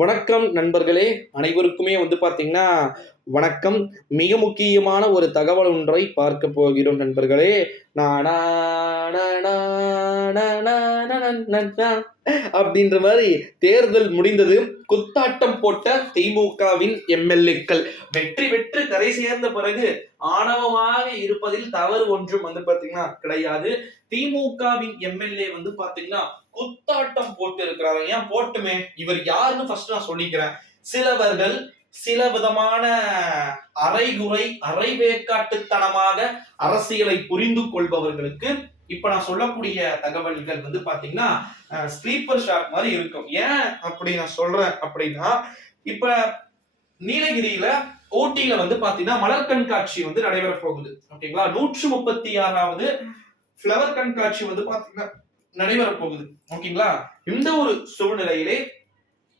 வணக்கம் நண்பர்களே அனைவருக்குமே வந்து பார்த்தீங்கன்னா வணக்கம். மிக முக்கியமான ஒரு தகவல் ஒன்றை பார்க்க போகிறோம் நண்பர்களே. அப்படின்ற மாதிரி தேர்தல் முடிந்தது. குத்தாட்டம் போட்ட திமுகவின் எம்எல்ஏக்கள் வெற்றி பெற்று கரை சேர்ந்த பிறகு ஆணவமாக இருப்பதில் தவறு ஒன்றும் வந்து பாத்தீங்கன்னா கிடையாது. திமுகவின் எம்எல்ஏ வந்து பாத்தீங்கன்னா குத்தாட்டம் போட்டு இருக்கிறாங்க ஏன் போட்டுமே? இவர் யாருன்னு ஃபர்ஸ்ட் நான் சொல்லிக்கிறேன். சிலவர்கள் சில விதமான அரைகுறை அரைவேக்காட்டுத்தனமாக அரசியலை புரிந்து கொள்பவர்களுக்கு இப்ப நான் சொல்லக்கூடிய தகவல்கள் வந்து பாத்தீங்கன்னா ஸ்லீப்பர் ஷாட் மாதிரி இருக்கும். ஏன் அப்படி நான் சொல்றேன் அப்படின்னா இப்ப நீலகிரியில ஓட்டியில வந்து பாத்தீங்கன்னா மலர் கண்காட்சி வந்து நடைபெற போகுது. ஓகேங்களா? நூற்று முப்பத்தி ஆறாவது பிளவர் கண்காட்சி வந்து பாத்தீங்கன்னா நடைபெற போகுது ஓகேங்களா? இந்த ஒரு சூழ்நிலையிலே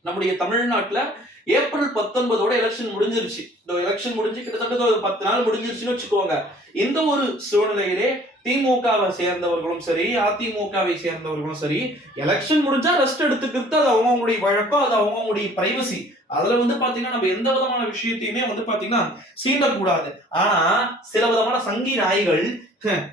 நம்முடைய தமிழ்நாட்டுல ஏப்ரல் பத்தொன்பதோட எலெக்ஷன் முடிஞ்சிருச்சு. இந்த எலெக்ஷன் முடிஞ்சு கிட்டத்தட்ட ஒரு பத்து நாள் முடிஞ்சிருச்சுன்னு வச்சுக்கோங்க. இந்த ஒரு சூழ்நிலையிலே திமுகவை சேர்ந்தவர்களும் சரி அதிமுகவை சேர்ந்தவர்களும் சரி எலெக்ஷன் முடிஞ்சா ரெஸ்ட் எடுத்துக்கிறது அது அவங்கவுங்களுடைய வழக்கம் அது அவங்கவுங்களுடைய பிரைவசி அதுல வந்து பாத்தீங்கன்னா நம்ம எந்த விதமான விஷயத்தையுமே வந்து பாத்தீங்கன்னா சீண்டக்கூடாது. ஆனா சில விதமான சங்கி நாய்கள்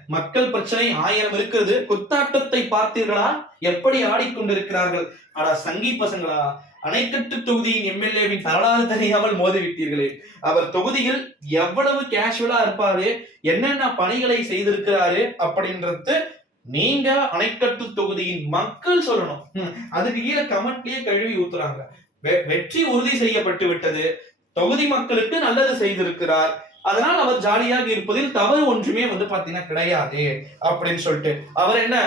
மக்கள் பிரச்சனை ஆயிரம் இருக்கிறது. குத்தாட்டத்தை பார்த்தீர்களா? எப்படி ஆடிக்கொண்டிருக்கிறார்கள்? ஆனா சங்கி பசங்களா? அணைக்கட்டு தொகுதியின் எம்எல்ஏவின் வரலாறு தெரியாமல் மோதிவிட்டீர்களே. அவர் தொகுதியில் எவ்வளவு கேஷுவலா இருப்பாரு என்னென்ன பணிகளை செய்திருக்கிறாரு அப்படின்றது நீங்க அணைக்கட்டு தொகுதியின் மக்கள் சொல்லணும். அதுக்கு கீழே கமெண்ட்லயே கழுவி ஊத்துறாங்க. வெற்றி உறுதி செய்யப்பட்டு விட்டது. தொகுதி மக்களுக்கு நல்லது செய்திருக்கிறார். அதனால் அவர் ஜாலியாக இருப்பதில் தவறு ஒன்றுமே வந்து பாத்தீங்கன்னா கிடையாது அப்படின்னு சொல்லிட்டு. அவர் என்ன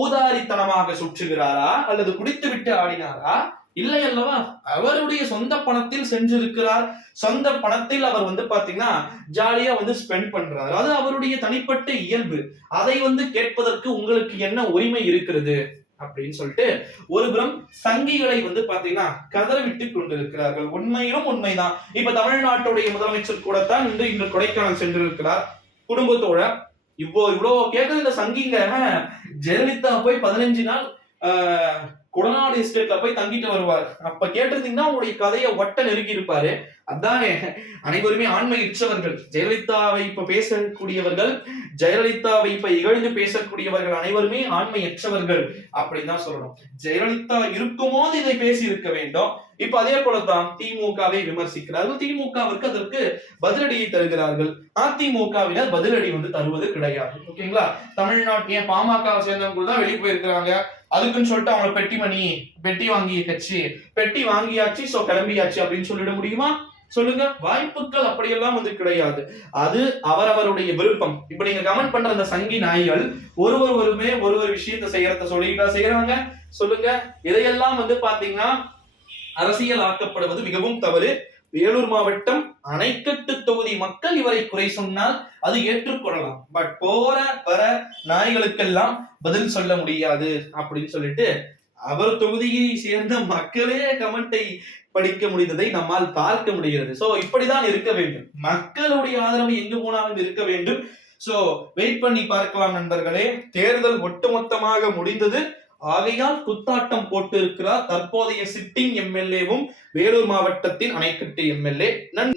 ஊதாரித்தனமாக சுற்றுகிறாரா அல்லது குடித்து விட்டு ஆடினாரா? இல்லை அல்லவா? அவருடைய சொந்த பணத்தில் சென்றிருக்கிறார். சொந்த பணத்தில் அவர் வந்து பாத்தீங்கன்னா ஜாலியா வந்து ஸ்பெண்ட் பண்றாரு. அது அவருடைய தனிப்பட்ட இயல்பு. அதை வந்து கேட்பதற்கு உங்களுக்கு என்ன உரிமை இருக்கிறது? அப்படின்னு சொல்லிட்டு ஒருபுறம் சங்கிகளை வந்து பாத்தீங்கன்னா கதற விட்டு கொண்டிருக்கிறார்கள். உண்மையிலும் உண்மைதான். இப்ப தமிழ்நாட்டுடைய முதலமைச்சர் கூட தான் இன்று இன்று கொடைக்கானல் சென்றிருக்கிறார். குடும்பத்தோட. இவ்வளோ இவ்வளோ கேட்கறது இந்த சங்கிங்க. ஜெயலலிதா போய் பதினஞ்சு நாள் குடநாடு எஸ்டேட்ல போய் தங்கிட்டு வருவார். அப்ப கேட்டிருந்தீங்கன்னா உங்களுடைய கதையை ஒட்ட நெருங்கி இருப்பாரு. அதானே அனைவருமே ஆண்மை இச்சவர்கள். ஜெயலலிதாவை இப்ப பேசக்கூடியவர்கள் ஜெயலலிதாவை இப்ப இகழ்ந்து பேசக்கூடியவர்கள் அனைவருமே ஆண்மை எச்சவர்கள் அப்படின்னு தான் சொல்லணும். ஜெயலலிதா இருக்கும்போது இதை பேசி இருக்க வேண்டும். இப்ப அதே போலதான் திமுகவை விமர்சிக்கிறார்கள். திமுகவிற்கு அதற்கு பதிலடியை தருகிறார்கள். அதிமுகவினர் பதிலடி வந்து தருவது கிடையாது. ஓகேங்களா? தமிழ்நாட்டு ஏன் பாமகவை சேர்ந்தவங்க தான் வெளியே போயிருக்கிறாங்க. அதுக்குன்னு சொல்லிட்டு அவங்க பெட்டி மணி பெட்டி வாங்கிய கட்சி பெட்டி வாங்கியாச்சு சோ கிளம்பியாச்சு அப்படின்னு சொல்லிட முடியுமா? சொல்லுங்க. வாய்ப்புகள் அப்படியெல்லாம் வந்து கிடையாது. அது அவரவருடைய விருப்பம். இப்ப நீங்க கமெண்ட் பண்ற அந்த சங்கி நாய்கள் ஒருவர் ஒருமே ஒரு ஒரு விஷயத்த செய்யறத சொல்லிட்டா செய்யறாங்க. சொல்லுங்க. இதையெல்லாம் வந்து பாத்தீங்கன்னா அரசியல் ஆக்கப்படுவது மிகவும் தவறு. வேலூர் மாவட்டம் அணைக்கட்டு தொகுதி மக்கள் இவரை குறை சொன்னால் அது ஏற்றுக்கொள்ளலாம். பட் போற வர நாய்களுக்கெல்லாம் பதில் சொல்ல முடியாது அப்படின்னு சொல்லிட்டு அவர் தொகுதியை சேர்ந்த மக்களே கமெண்டை படிக்க முடிந்ததை நம்மால் பார்க்க முடிகிறது. சோ இப்படிதான் இருக்க வேண்டும். மக்களுடைய ஆதரவு எங்கு போனாலும் இருக்க வேண்டும். சோ வெயிட் பண்ணி பார்க்கலாம் நண்பர்களே. தேர்தல் ஒட்டுமொத்தமாக முடிந்தது. ஆகையால் குத்தாட்டம் போட்டு இருக்கிறார் தற்போதைய சிட்டிங் எம்எல்ஏவும் வேலூர் மாவட்டத்தின் அணைக்கட்டு எம்எல்ஏ. நன்றி.